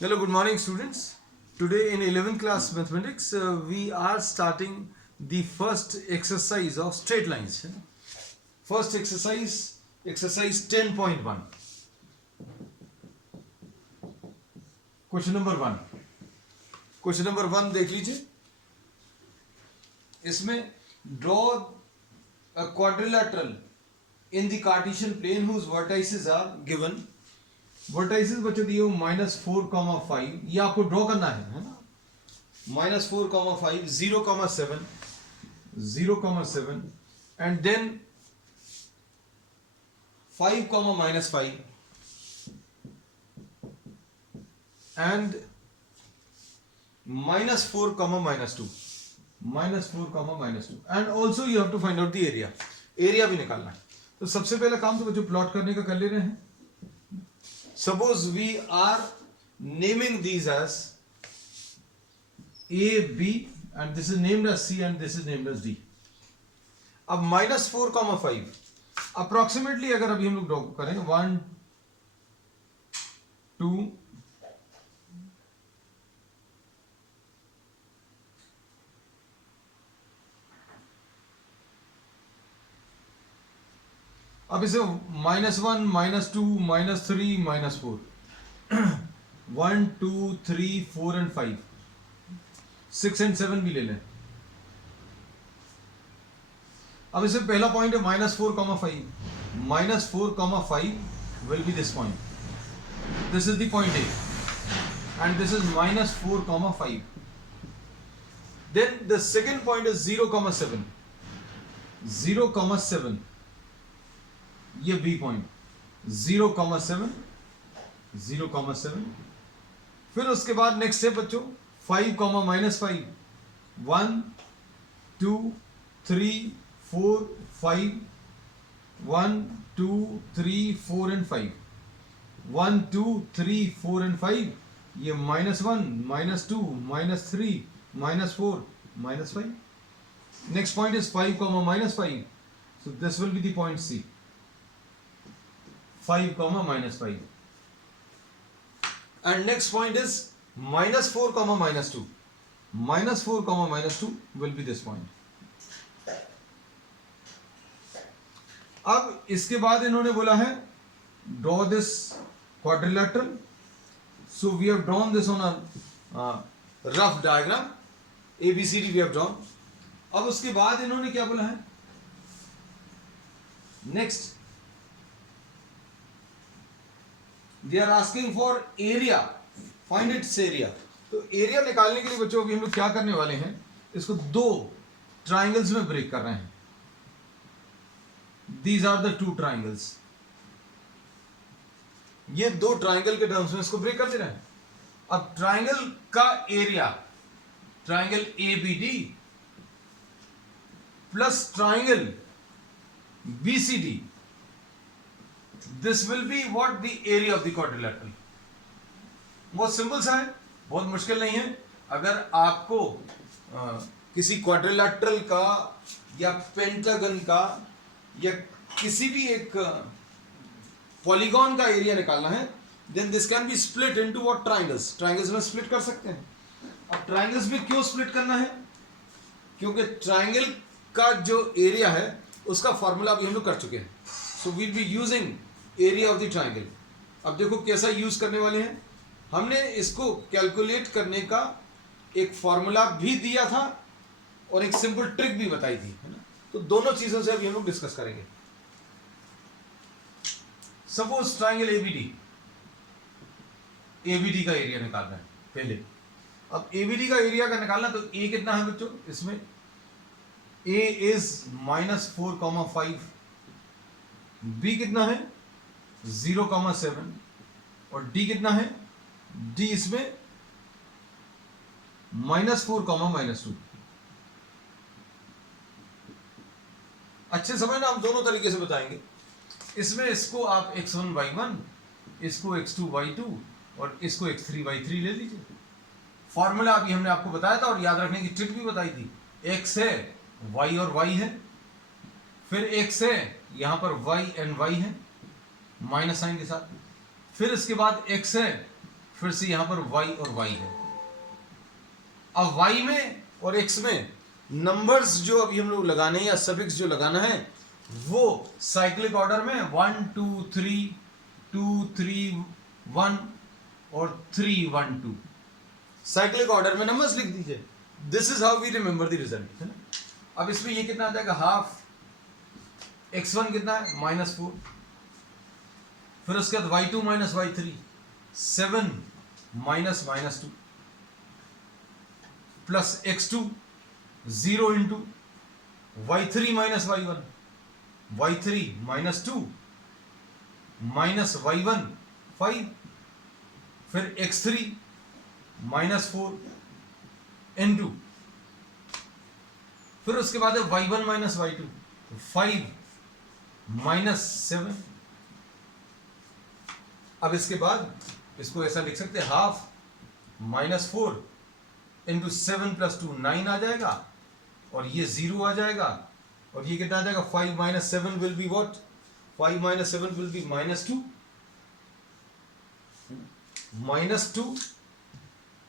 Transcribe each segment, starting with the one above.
Hello, good morning, students. Today in 11th class mathematics, we are starting the first exercise of straight lines. First exercise, exercise 10.1. Question number 1. Question number 1 देख लीजिए. इसमें draw a quadrilateral in the Cartesian plane whose vertices are given. Vertices बच्चों दिए हो -4,5. ये आपको draw करना है ना. -4,5, 0,7, 0,7 and then 5, -5 and -4, -2, -4, -2 and also you have to find out the area. Area भी निकालना है. तो सबसे पहला काम तो बच्चों प्लॉट करने का कर ले रहे हैं. Suppose we are naming these as A, B, and this is named as C and this is named as D. अब -4,5 अप्रोक्सीमेटली अगर अभी हम लोग ड्रॉ करें 1, 2, अब इसे -1, -2, -3, -4 1, 2, 3, 4 एंड 5, 6 एंड 7 भी ले लें. अब इसे पहला पॉइंट है -4,5. -4,5 will be this point. This is the point A and this is -4,5. Then the second point is 0,7. 0,7 ये बी पॉइंट 0,7, 0,7. फिर उसके बाद नेक्स्ट है बच्चों 5, -5, 1, 2, 3, 4, 5, 1, 2, 3, 4 एंड 5, 1, 2, 3, 4 एंड 5. ये -1, -2, -3, -4, -5. Next point is 5, -5. So this will be the point C. 5, -5. And next point is -4, -2. -4, -2 will be this point. अब इसके बाद इन्होंने बोला है draw this quadrilateral. So we have drawn this on a rough diagram. ABCD we have drawn. अब उसके बाद इन्होंने क्या बोला है next they are asking for area, find its area. तो एरिया निकालने के लिए बच्चों अभी हम लोग क्या करने वाले हैं, इसको दो ट्राइंगल्स में ब्रेक कर रहे हैं. These are the two triangles. ये दो ट्राइंगल के टर्म्स में इसको ब्रेक कर दे रहे हैं. अब ट्राइंगल का area, triangle ABD plus triangle BCD, this will be what the area of the quadrilateral. बहुत सिंपल सा है, बहुत मुश्किल नहीं है. अगर आपको किसी क्वाड्रिलेटरल का या पेंटागन का या किसी भी एक पॉलीगॉन का एरिया निकालना है, then this can be split into what triangles. Triangles में स्प्लिट कर सकते हैं. अब ट्राइंगल्स में क्यों स्प्लिट करना है, क्योंकि ट्राइंगल का जो एरिया है उसका फॉर्मूला अभी हम लोग कर चुके हैं. So we'll be using area of the triangle. अब देखो कैसा यूज करने वाले हैं. हमने इसको कैलकुलेट करने का एक फॉर्मूला भी दिया था और एक सिंपल ट्रिक भी बताई थी, है ना. तो दोनों चीजों से अभी हम लोग डिस्कस करेंगे. सपोज ट्राइंगल एबीडी का एरिया निकालना है पहले. अब एबीडी का एरिया का निकालना, तो ए कितना है बच्चों इसमें, ए इज -4,5, बी कितना है 0,7 और डी कितना है, डी इसमें -4, -2. अच्छे समझना, हम दोनों तरीके से बताएंगे. इसमें इसको आप x1, y1, इसको x2, y2 और इसको x3, y3 ले लीजिए. फॉर्मूला अभी हमने आपको बताया था और याद रखने की ट्रिक भी बताई थी. x है, y और y है, फिर x है, यहां पर y एंड y है माइनस साइन के साथ, फिर इसके बाद x है, फिर से यहां पर y और y है। अब y में और x में नंबर्स जो अभी हम लोग लगाने हैं या सफिक्स जो लगाना है वो साइक्लिक ऑर्डर में 1 2 3 2 3 1 और 3 1 2 साइक्लिक ऑर्डर में नंबर्स लिख दीजिए। This is how we remember the result, है ना। अब इसमें ये कितना आ जाएगा, हाफ x1 कितना है -4, फिर उसके बाद y2 minus y3 7 -2 plus x2 0 into y3 minus y1 y3 -2 minus y1 5 फिर x3 -4 इंटू फिर उसके बाद है y1 माइनस y2 5 -7। अब इसके बाद इसको ऐसा लिख सकते हैं, हाफ -4 इंटू 7 + 2 9 आ जाएगा और ये 0 आ जाएगा और ये कितना आ जाएगा, 5 - 7 will be what, 5 - 7 will be -2 -2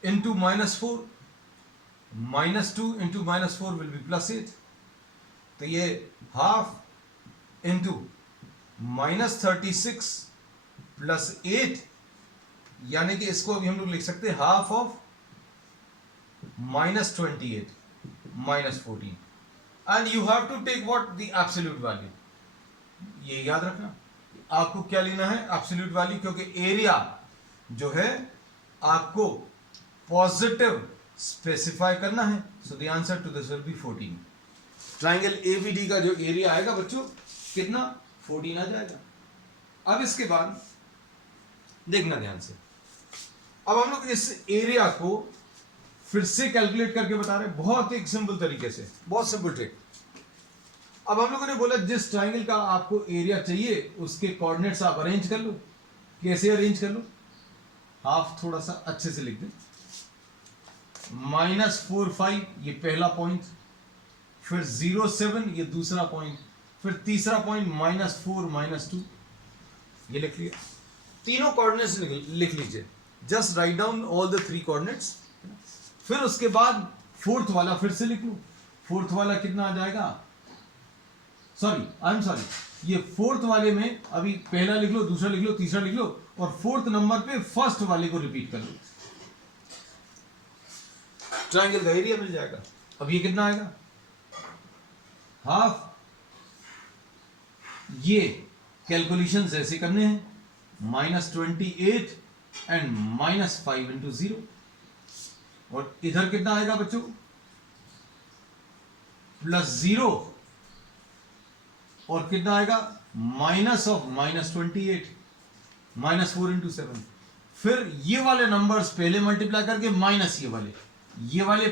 into -4 -2 into -4 will be +8। तो ये हाफ इंटू -36 + 8 यानी कि इसको अभी हम लोग लिख सकते हैं half of -28 -14 and you have to take what, the absolute value. ये याद रखना आपको क्या लेना है, एब्सोल्यूट वैल्यू, क्योंकि एरिया जो है आपको पॉजिटिव स्पेसिफाई करना है। So the answer to this will be 14। Triangle ABD का जो एरिया आएगा बच्चों कितना, 14 आ जाएगा। अब इसके बाद देखना ध्यान से, अब हम लोग इस एरिया को फिर से कैलकुलेट करके बता रहे हैं, बहुत एक सिंपल तरीके से, बहुत सिंपल ट्रिक। अब हम लोगों ने बोला जिस ट्राइंगल का आपको एरिया चाहिए उसके कोऑर्डिनेट्स आप अरेंज कर लो। कैसे अरेंज कर लो, हाफ थोड़ा सा अच्छे से लिख दें, -4 5 ये पहला पॉइंट, फिर 0 7 ये दूसरा पॉइंट, फिर तीसरा पॉइंट -4 -2 ये लिख लिया। तीनों कोऑर्डिनेट्स लिख लीजिए, just write down all the 3 coordinates. फिर उसके बाद फोर्थ वाला फिर से लिख लो, फोर्थ वाला कितना आ जाएगा, आई एम सॉरी, ये फोर्थ वाले में अभी पहला लिख लो, दूसरा लिख लो, तीसरा लिख लो और फोर्थ नंबर पे फर्स्ट वाले को रिपीट कर लो, ट्राइंगल का एरिया मिल जाएगा। अब ये कितना आएगा, हाफ, ये कैलकुलेशन ऐसे करने हैं, -28 एंड -5 इंटू 0 और इधर कितना आएगा बच्चों, +0 और कितना आएगा, माइनस ऑफ -28 -4 इंटू 7। फिर ये वाले नंबर्स पहले मल्टीप्लाई करके माइनस ये वाले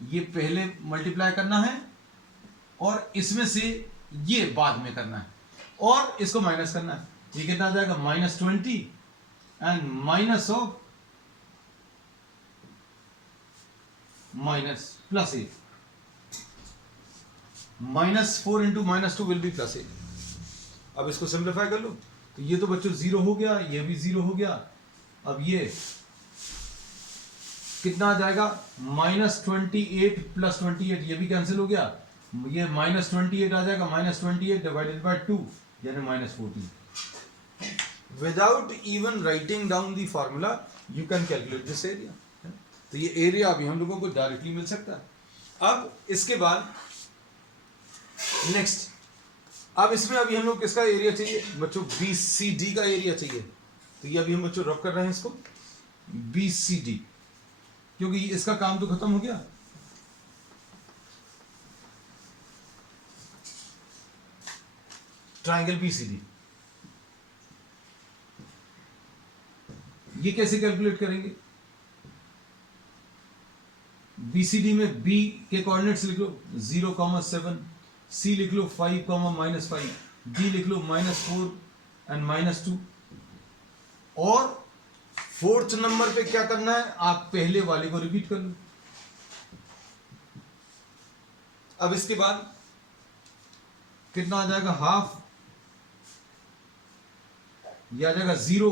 पहले मल्टीप्लाई करना है और इसमें से ये बाद में करना है और इसको माइनस करना है। ये कितना आ जाएगा, -20 and minus of +8 -4 into -2 will be +8। अब इसको सिंप्लीफाई कर लो तो ये तो बच्चों 0 हो गया, ये भी 0 हो गया। अब ये कितना आ जाएगा, -28 + 28 ये भी कैंसिल हो गया, ये -28 आ जाएगा, -28 डिवाइडेड बाय 2 यानी -14। Without even writing down the formula you can calculate this area. तो ये एरिया अभी हम लोगों को डायरेक्टली मिल सकता है। अब इसके बाद नेक्स्ट, अब इसमें अभी हम लोग किसका एरिया चाहिए बच्चों, BCD का एरिया चाहिए। तो ये अभी हम बच्चों रब कर रहे हैं इसको BCD, क्योंकि इसका काम तो खत्म हो गया। ट्राइंगल BCD ये कैसे कैलकुलेट करेंगे, BCD में B के कोऑर्डिनेट्स लिख लो 0, 7, C लिख लो 5, -5, D लिख लो -4 एंड -2 और फोर्थ नंबर पे क्या करना है, आप पहले वाले को रिपीट कर लो। अब इसके बाद कितना आ जाएगा, हाफ, यह आ जाएगा 0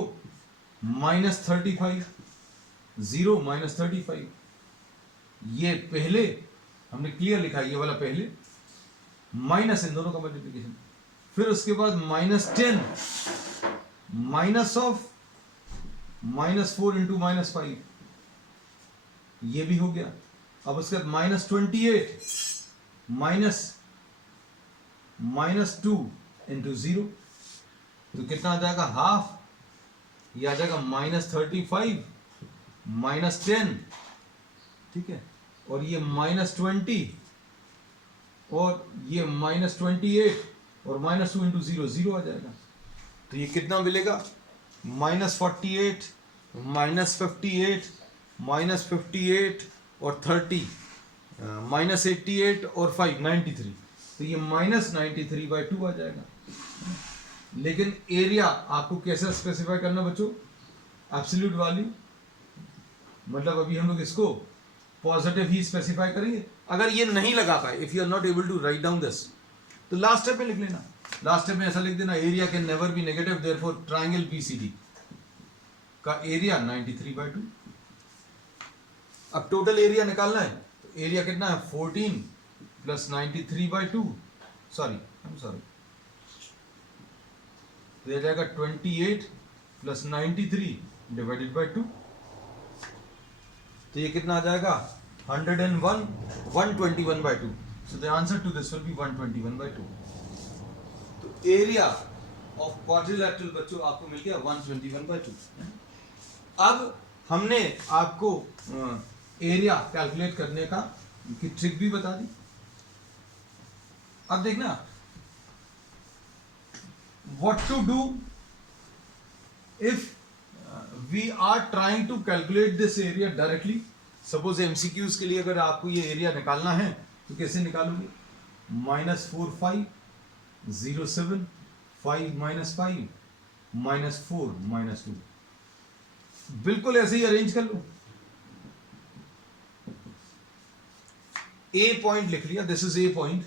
-35, 0 -35, ये पहले हमने क्लियर लिखा, ये वाला पहले माइनस, इन दोनों का मल्टीप्लीकेशन, फिर उसके बाद -10 माइनस ऑफ -4 इंटू -5, ये भी हो गया। अब उसके बाद -28 -2 इंटू 0, तो कितना आ जाएगा, हाफ। ये आ जाएगा -35 -10, ठीक है, और ये -20 और ये -28 और -2 इंटू 0, 0 आ जाएगा। तो ये कितना मिलेगा, -48 -58 -58 और 30, -88 और 5 93, तो ये -93/2 आ जाएगा। लेकिन एरिया आपको कैसे स्पेसिफाई करना बच्चों, एब्सोल्यूट वैल्यू, मतलब अभी हम लोग इसको पॉजिटिव ही स्पेसिफाई करेंगे। अगर ये नहीं लगा पाए, if you are not able to write down this, तो लास्ट स्टेप में लिख लेना, लास्ट स्टेप में ऐसा लिख देना, area can never be negative, therefore triangle BCD का एरिया 93/2। अब टोटल एरिया निकालना है, तो एरिया कितना है, 14 प्लस 93/2, सॉरी तो यह जाएगा 28 प्लस 93 डिवाइडेड बाई 2, तो ये कितना आ जाएगा, 101 121/2। So the answer to this will be 121/2। तो एरिया ऑफ क्वाड्रिलैटरल बच्चों आपको मिल गया 121/2। अब हमने आपको एरिया कैलकुलेट करने का की ट्रिक भी बता दी। अब देखना what to do if we are trying to calculate this area directly। suppose MCQs के लिए अगर आपको ये एरिया निकालना है तो कैसे निकालोगे, -45 07 5 -5 -4 -2, बिल्कुल ऐसे ही अरेंज कर लो। ए पॉइंट लिख लिया, this is A point,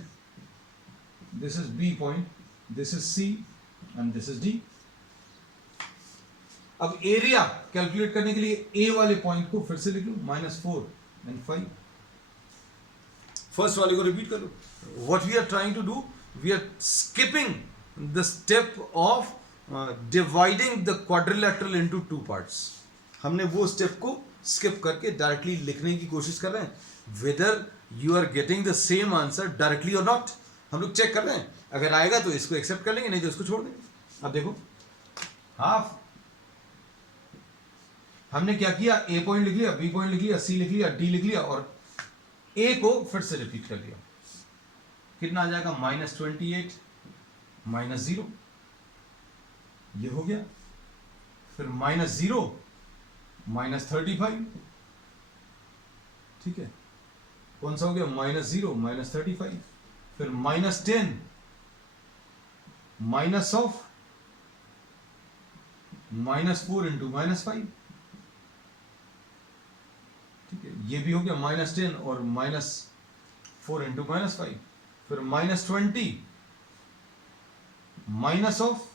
this is B point, this is C and this is D. अब एरिया कैलकुलेट करने के लिए ए वाले पॉइंट को फिर से लिख लो, -4 एंड 5। फर्स्ट वाले को रिपीट कर लो। What we are trying to do, we are skipping the step of dividing the quadrilateral into 2 parts. हमने वो स्टेप को स्किप करके डायरेक्टली लिखने की कोशिश कर रहे हैं। Whether you are getting the same answer directly और नॉट, हम लोग चेक कर रहे हैं। अगर आएगा तो इसको एक्सेप्ट कर लेंगे, नहीं तो इसको छोड़ देंगे। अब देखो हाफ, हमने क्या किया, ए पॉइंट लिख लिया, बी पॉइंट लिख लिया, सी लिख लिया, डी लिख लिया और ए को फिर से रिपीट कर लिया। कितना आ जाएगा, -28 -0, ये हो गया। फिर -0 -35, ठीक है, कौन सा हो गया, -0 -35। फिर -10 माइनस ऑफ -4 इंटू -5, ठीक है, ये भी हो गया -10 और -4 इंटू -5। फिर -20 माइनस ऑफ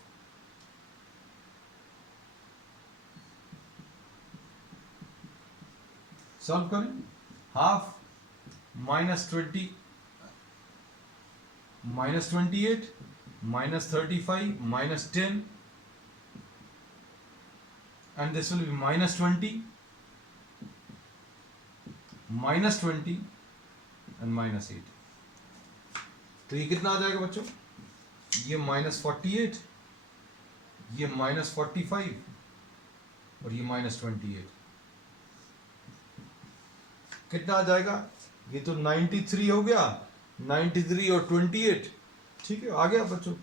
सॉल्व करें, half -20 -28 -35 -10 and this will be -20 -20 and -8। तो ये कितना आ जाएगा बच्चों, ये -48, ये -45 और ये -28। कितना आ जाएगा, ये तो 93 हो गया, 93 और 28, ठीक है, आ गया बच्चों।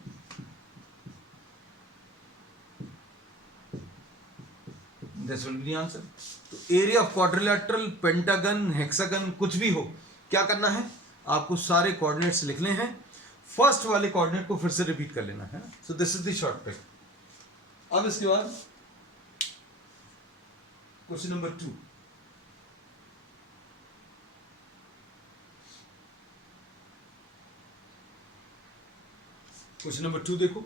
This will be the answer. तो area of quadrilateral, pentagon, hexagon, कुछ भी हो, क्या करना है, आपको सारे कोऑर्डिनेट्स लिखने हैं, फर्स्ट वाले कोऑर्डिनेट को फिर से रिपीट कर लेना है। सो this is the short trick. अब इसके बाद क्वेश्चन नंबर 2। क्वेश्चन नंबर 2 देखो,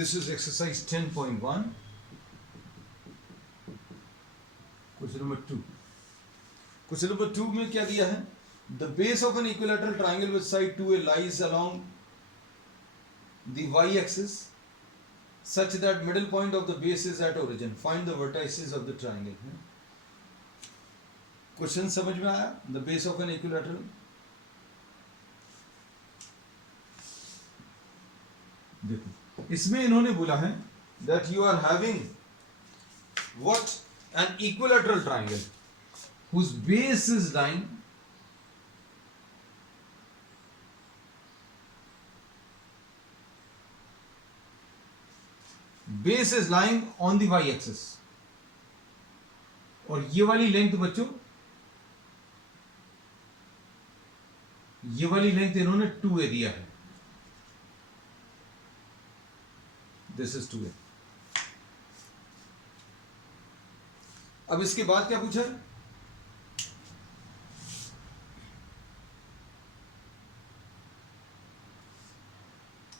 this is exercise 10.1 question number 2. Question number 2 में क्या दिया है? The base of an equilateral triangle with side 2a lies along the y axis such that middle point of the base is at origin. Find the vertices of the triangle. Question समझ में आया? The base of an equilateral. देखो इसमें इन्होंने बोला है that you are having what? An equilateral triangle whose base is lying on the y axis. और ये वाली लेंथ बच्चों, ये वाली लेंथ इन्होंने 2a दिया है. This is 2a. अब इसके बाद क्या पूछा है?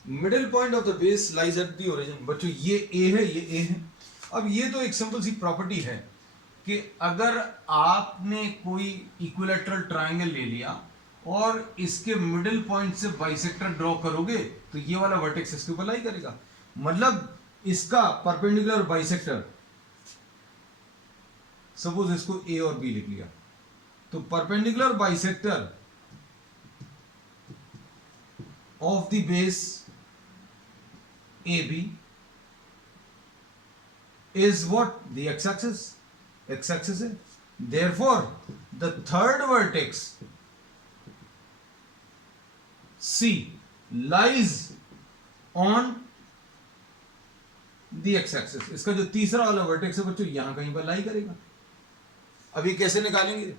Middle point of the base lies at the origin. बच्चों ये ए है, ये ए है. अब ये तो एक सिंपल सी प्रॉपर्टी है कि अगर आपने कोई इक्विलैटरल ट्रायंगल ले लिया और इसके मिडिल पॉइंट से बाइसेक्टर ड्रॉ करोगे तो ये वाला वर्टेक्स इसके ऊपर लाई करेगा. मतलब इसका परपेंडिकुलर बाइसेक्टर, सपोज इसको ए और बी लिख लिया, तो perpendicular bisector of the base AB is what? The x-axis. X-axis है. Therefore, the third vertex C lies on the x-axis. इसका जो तीसरा वाला वर्टेक्स है बच्चों यहां कहीं पर लाई करेगा. अभी कैसे निकालेंगे?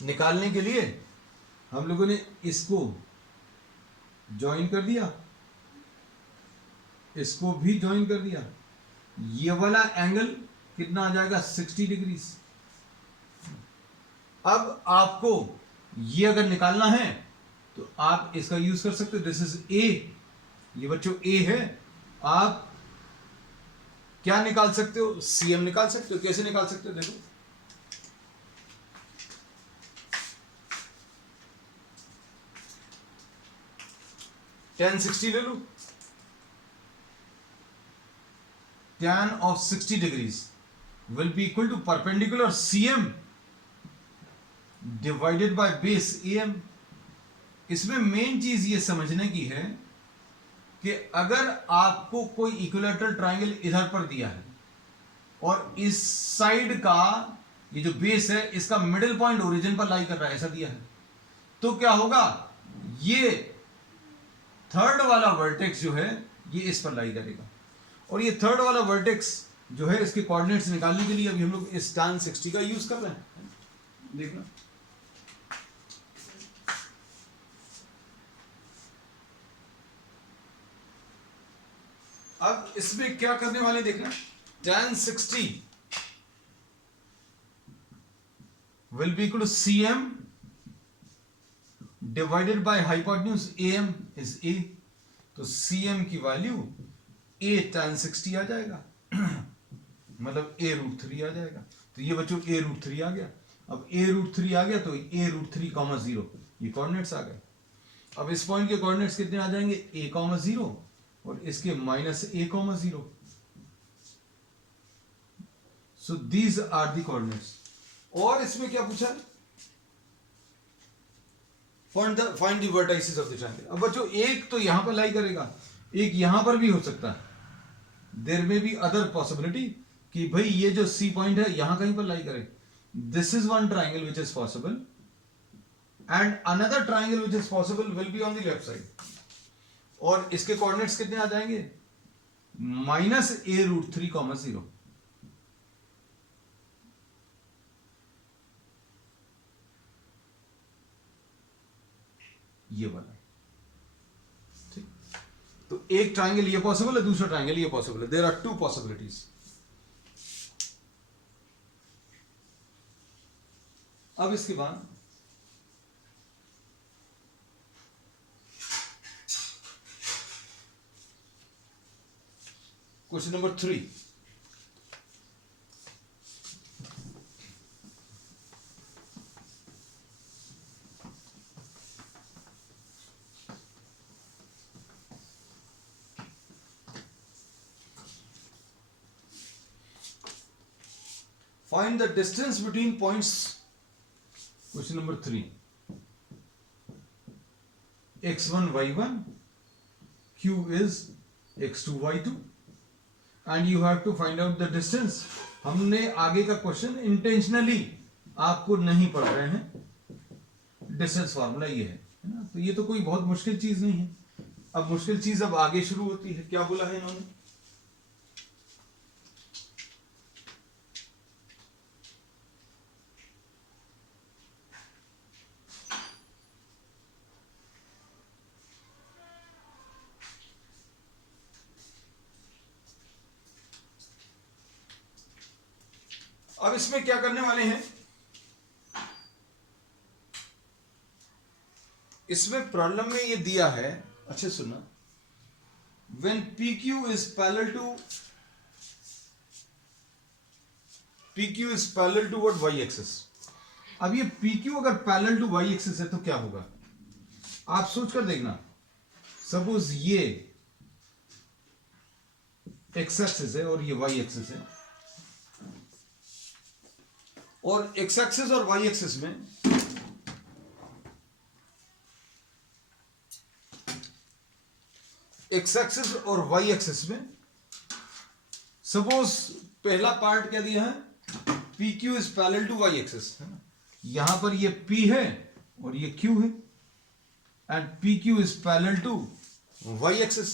निकालने के लिए हम लोगों ने इसको ज्वाइन कर दिया, इसको भी ज्वाइन कर दिया. ये वाला एंगल कितना आ जाएगा? 60 डिग्री. अब आपको ये अगर निकालना है तो आप इसका यूज कर सकते हो. दिस इज ए. ये बच्चों ए है. आप क्या निकाल सकते हो? सीएम निकाल सकते हो. कैसे निकाल सकते हो? देखो tan 60 ले लो. tan of 60 degrees will be equal to perpendicular CM divided by base AM. इसमें मेन चीज ये समझने की है कि अगर आपको कोई इक्विलैटरल ट्रायंगल इधर पर दिया है और इस साइड का ये जो बेस है इसका मिडिल पॉइंट ओरिजिन पर लाई कर रहा है, ऐसा दिया है, तो क्या होगा? ये थर्ड वाला वर्टेक्स जो है ये इस पर लाई करेगा. और ये थर्ड वाला वर्टेक्स जो है इसके कोऑर्डिनेट्स निकालने के लिए अभी हम लोग इस tan 60 का यूज कर रहे हैं. देखना अब इसमें क्या करने वाले देखना. tan 60 will be equal to CM divided by hypotenuse AM is A. तो CM की वैल्यू A tan 60 आ जाएगा. मतलब A√3 आ जाएगा. तो ये बच्चों A√3 आ गया. अब A√3 आ गया तो A√3, 0 ये कोऑर्डिनेट्स आ गए. अब इस पॉइंट के कोऑर्डिनेट्स कितने आ जाएंगे? A, 0 और इसके -A, 0. So these are the coordinates. और इसमें क्या पूछा? Find the vertices of the triangle. अब बच्चों एक तो यहां पर लाई करेगा, एक यहां पर भी हो सकता है. देयर में बी अदर पॉसिबिलिटी कि भाई ये जो सी पॉइंट है यहां कहीं पर लाई करे. This is one triangle which is possible and another triangle which is possible will be on the left side. और इसके कोऑर्डिनेट्स कितने आ जाएंगे? -A√3, 0. ये वाला. ठीक. तो एक ट्राइंगल ये पॉसिबल है, दूसरा ट्राइंगल ये पॉसिबल है. There are two possibilities. अब इसके बाद question number 3, find the distance between points. Question number 3, x1 y1, q is x2 y2 and you have to find out the distance. हमने आगे का क्वेश्चन इंटेंशनली आपको नहीं पढ़ रहे हैं, डिस्टेंस फार्मूला ये है ना, तो ये तो कोई बहुत मुश्किल चीज नहीं है। अब मुश्किल चीज अब आगे शुरू होती है। क्या बोला है इन्होंने? अब इसमें क्या करने वाले हैं, इसमें प्रॉब्लम में ये दिया है, अच्छे सुनना, when PQ is parallel to what y axis। अब ये PQ अगर पैरेलल टू y एक्सिस है तो क्या होगा, आप सोच कर देखना। सपोज ये x एक्सिस है और ये y एक्सिस है, और x एक्सिस और y एक्सिस में x एक्सिस और y एक्सिस में सपोज पहला पार्ट क्या दिया है, PQ is parallel to y axis, है ना, यहां पर ये P है और ये Q है, and PQ is parallel to y axis.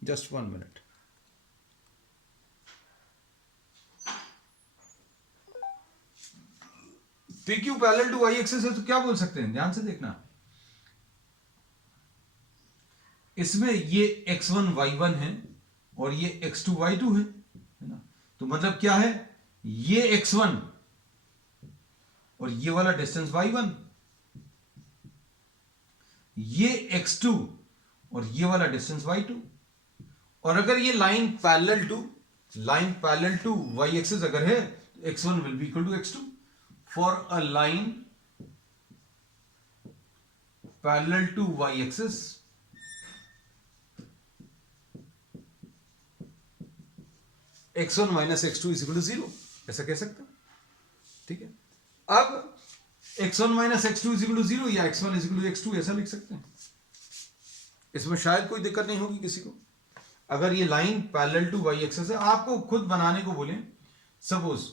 Just 1 minute. PQ parallel to y axis है तो क्या बोल सकते हैं, ध्यान से देखना, इसमें ये x1 y1 है और ये x2 y2 है ना, तो मतलब क्या है, ये x1 और ये वाला डिस्टेंस y1, ये x2 और ये वाला डिस्टेंस y2, और अगर ये line parallel to y axis अगर है तो x1 will be equal to x2। For a line parallel to y axis, x1 minus x2 is equal to 0, ऐसा कह सकते हैं, ठीक है। अब x1 minus x2 is equal to 0 या x1 is equal to x2 ऐसा लिख सकते हैं, इसमें शायद कोई दिक्कत नहीं होगी किसी को। अगर ये line parallel to y axis है, आपको खुद बनाने को बोले, सपोज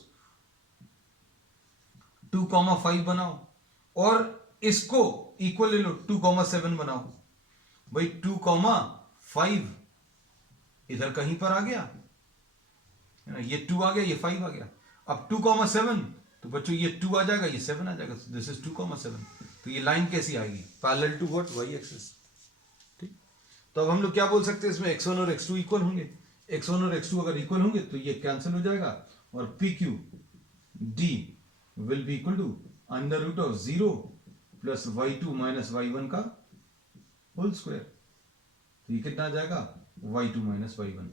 2,5 बनाओ और इसको इक्वल ले लो 2,7 बनाओ, भाई 2,5 इधर कहीं पर आ गया, ये 2 आ गया, ये 5 आ गया, अब 2,7 तो बच्चों ये 2 आ जाएगा, ये 7 आ जाएगा, दिस इज 2,7। तो ये लाइन कैसी आएगी, parallel to what, y axis, ठीक। तो अब हम लोग क्या बोल सकते हैं, इसमें x1 और x2 इक्वल होंगे, x1 और x2 अगर इक्वल होंगे तो ये कैंसिल हो जाएगा, और PQ D will be equal to under root of 0 plus y2 minus y1 का होल स्क्वायर, तो ये कितना आ जाएगा, y2 माइनस y1,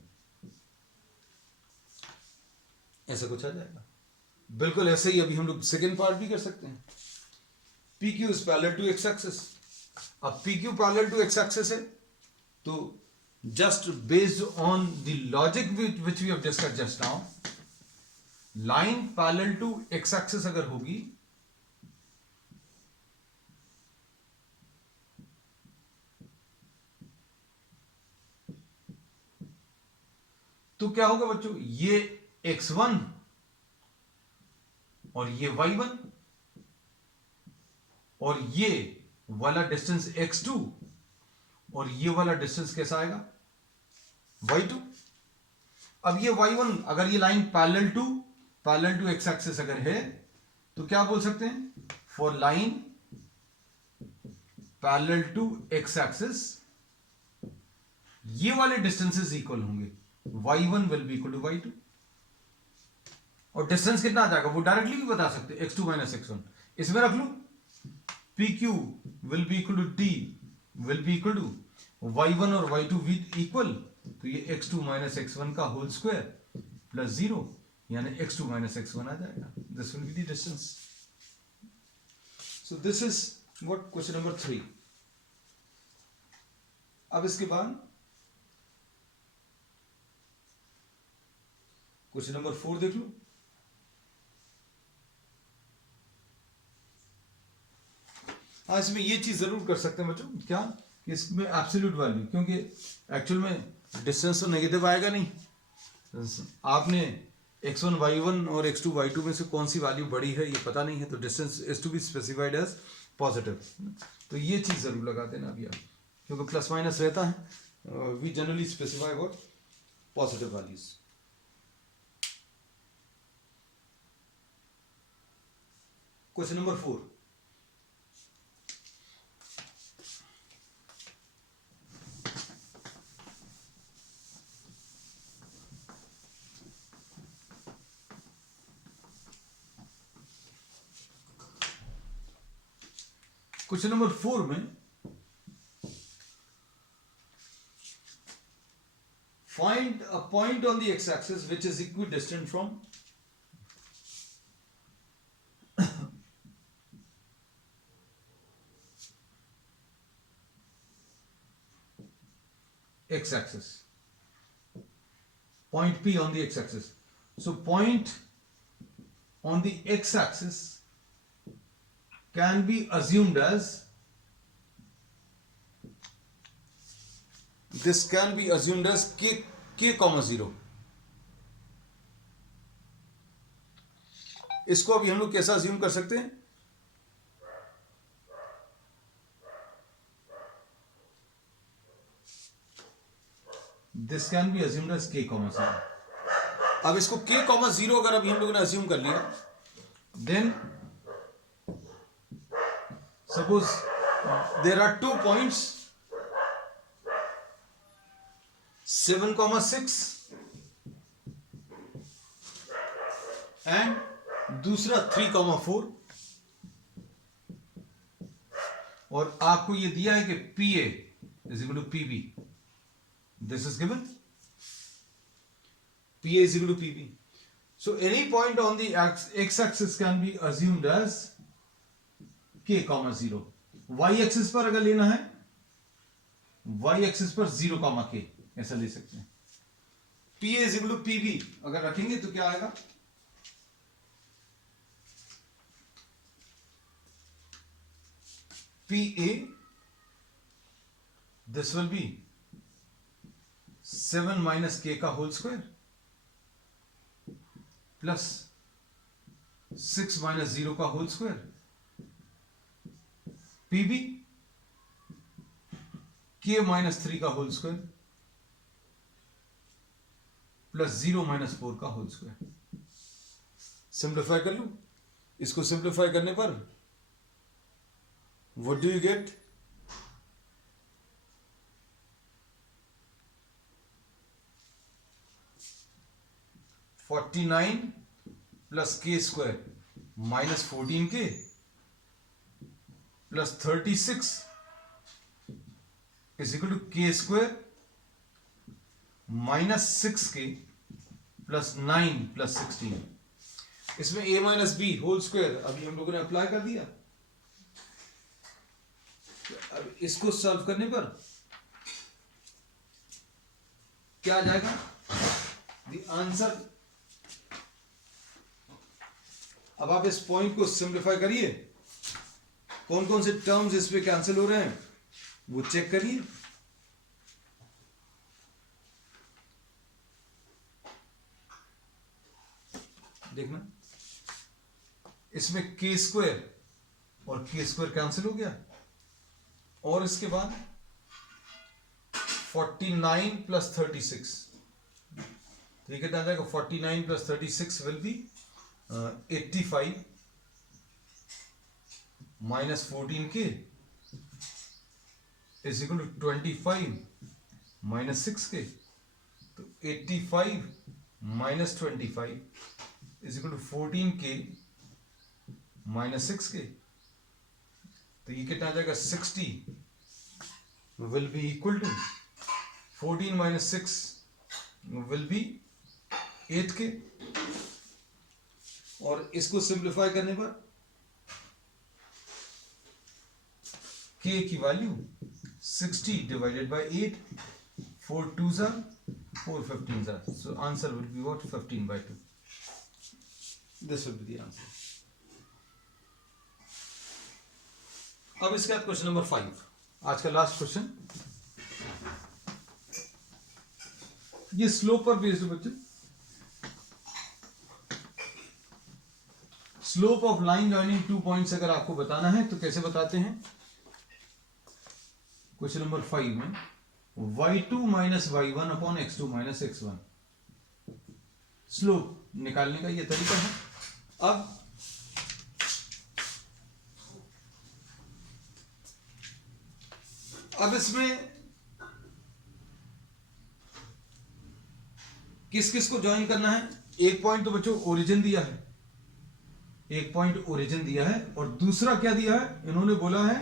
ऐसा कुछ आ जाएगा। बिल्कुल ऐसे ही अभी हम लोग सेकेंड पार्ट भी कर सकते हैं, PQ is parallel to x axis. अब PQ parallel to x axis है तो just based on the logic which we have discussed just now, line parallel to x axis अगर होगी तो क्या होगा बच्चों, ये x1 और ये y1 और ये वाला डिस्टेंस x2 और ये वाला डिस्टेंस कैसा आएगा, y2। अब ये y1 अगर ये line parallel to x axis अगर है तो क्या बोल सकते हैं, for line parallel to x axis ये वाले डिस्टेंसेस इक्वल होंगे, y1 will be equal to y2, और डिस्टेंस कितना आ जाएगा वो डायरेक्टली भी बता सकते हैं, x2 माइनस x1, इसमें रख लू, PQ will be equal to D will be equal to y1 और y2 इक्वल, तो ये x2 माइनस x1 का होल स्क्वायर प्लस 0, यानी x2 माइनस x1 आ जाएगा. This will be the distance. So this is what question number 3. अब इसके बाद question number 4 देख लो. हाँ, इसमें ये चीज जरूर कर सकते हैं बच्चों, क्या इसमें एब्सोल्यूट वैल्यू, क्योंकि एक्चुअल में डिस्टेंस तो नेगेटिव आएगा नहीं. आपने x1 y1 और x2 y2 में से कौन सी वैल्यू बड़ी है ये पता नहीं है, तो distance is to be specified as positive. तो ये चीज जरूर लगा देना अभी आप, क्योंकि प्लस माइनस रहता है. We generally specify what positive values. Question number 4. Question number 4 में find a point on the x-axis which is equidistant from x-axis. Point P on the x-axis. So point on the x-axis can be assumed as, this can be assumed as k comma 0. इसको अभी हम लोग कैसा assume कर सकते हैं? This can be assumed as k comma 0. अब इसको k comma 0 अगर अभी हम लोगों ने अज्यूम कर लिया, then suppose there are 2 points 7,6 and दूसरा 3,4, और आपको ये दिया है कि PA is equal to PB. This is given. PA is equal to PB. So any point on the x-axis can be assumed as k comma 0. y-axis पर अगर लेना है, y-axis पर 0 comma k ऐसा ले सकते हैं. PA is equal to PB अगर रखेंगे तो क्या आएगा? PA, this will be 7 minus k का होल स्क्वायर प्लस 6 minus 0 का whole square. PB k minus 3 का होल स्क्वायर प्लस 0 minus 4 का होल स्क्वायर. सिंप्लीफाई कर लूं. इसको सिंप्लीफाई करने पर what do you get? (49 plus k square minus 14k plus 36 is equal to k square minus 6k plus 9 plus 16. इसमें a minus B whole square अभी हम लोगों ने अप्लाई कर दिया. अब इसको सॉल्व करने पर क्या आ जाएगा? The answer. अब आप इस पॉइंट को सिंप्लीफाई करिए, कौन कौन से टर्म्स इस पे कैंसिल हो रहे हैं वो चेक करिए. देखना, इसमें k स्क्वायर और k स्क्वायर कैंसिल हो गया, और इसके बाद 49 प्लस 36, तो ये कितना आ जाएगा? 49 plus 36 will be 85 minus 14k is equal to 25 minus 6k. तो 85 minus 25 is equal to 14k minus 6k. तो ये कितना आ जाएगा? 60 will be equal to 14 minus 6 will be 8k, और इसको सिंप्लीफाई करने पर k की value 60 divided by 8, 4 2s are 4 15s are, so answer will be what? 15 by 2. This will be the answer. अब इसके बाद क्वेश्चन नंबर 5, आज का लास्ट क्वेश्चन। ये स्लोप पर बेस्ड है बच्चों। Slope of line joining 2 points अगर आपको बताना है तो कैसे बताते हैं? क्वेश्चन नंबर 5 में y2 minus y1 upon x2 minus x1, slope निकालने का ये तरीका है। अब इसमें किस किस को ज्वाइन करना है? एक पॉइंट तो बच्चों ओरिजिन दिया है, एक पॉइंट ओरिजिन दिया है, और दूसरा क्या दिया है? इन्होंने बोला है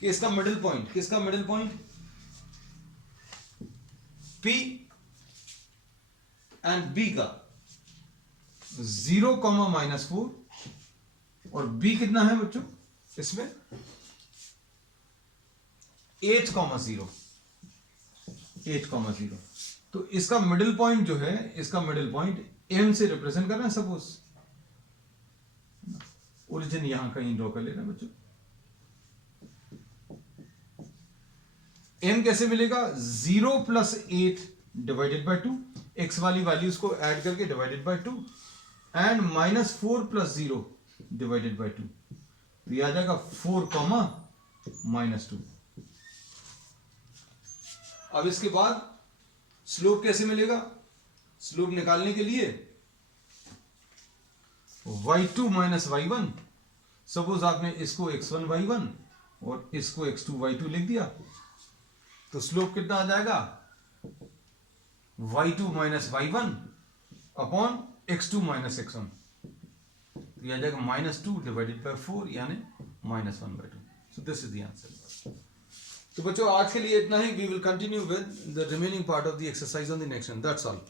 कि इसका मिडिल पॉइंट, किसका middle point? P and B का 0, -4, और B कितना है बच्चों इसमें? 8, 0, 8, 0। तो इसका मिडिल पॉइंट जो है, इसका मिडिल पॉइंट M से रिप्रेजेंट करना है। सपोज ओरिजिन यहां कहीं ड्रॉ कर लेना बच्चों। M कैसे मिलेगा? 0 + 8 डिवाइडेड बाय 2, x वाली वैल्यूज को ऐड करके divided by 2, and -4 + 0 divided by 2, तो ये आ जाएगा 4, -2। अब इसके बाद स्लोप कैसे मिलेगा? स्लोप निकालने के लिए y2 माइनस y1, सपोज आपने इसको x1 y1 और इसको x2 y2 लिख दिया, तो स्लोप कितना आ जाएगा? y2 minus y1 upon x2 minus x1, तो यह आ जाएगा -2 डिवाइडेड बाय 4, यानी -1/2। So this is the answer. तो बच्चों आज के लिए इतना ही। We will continue with the remaining part of the exercise on the next one. That's all.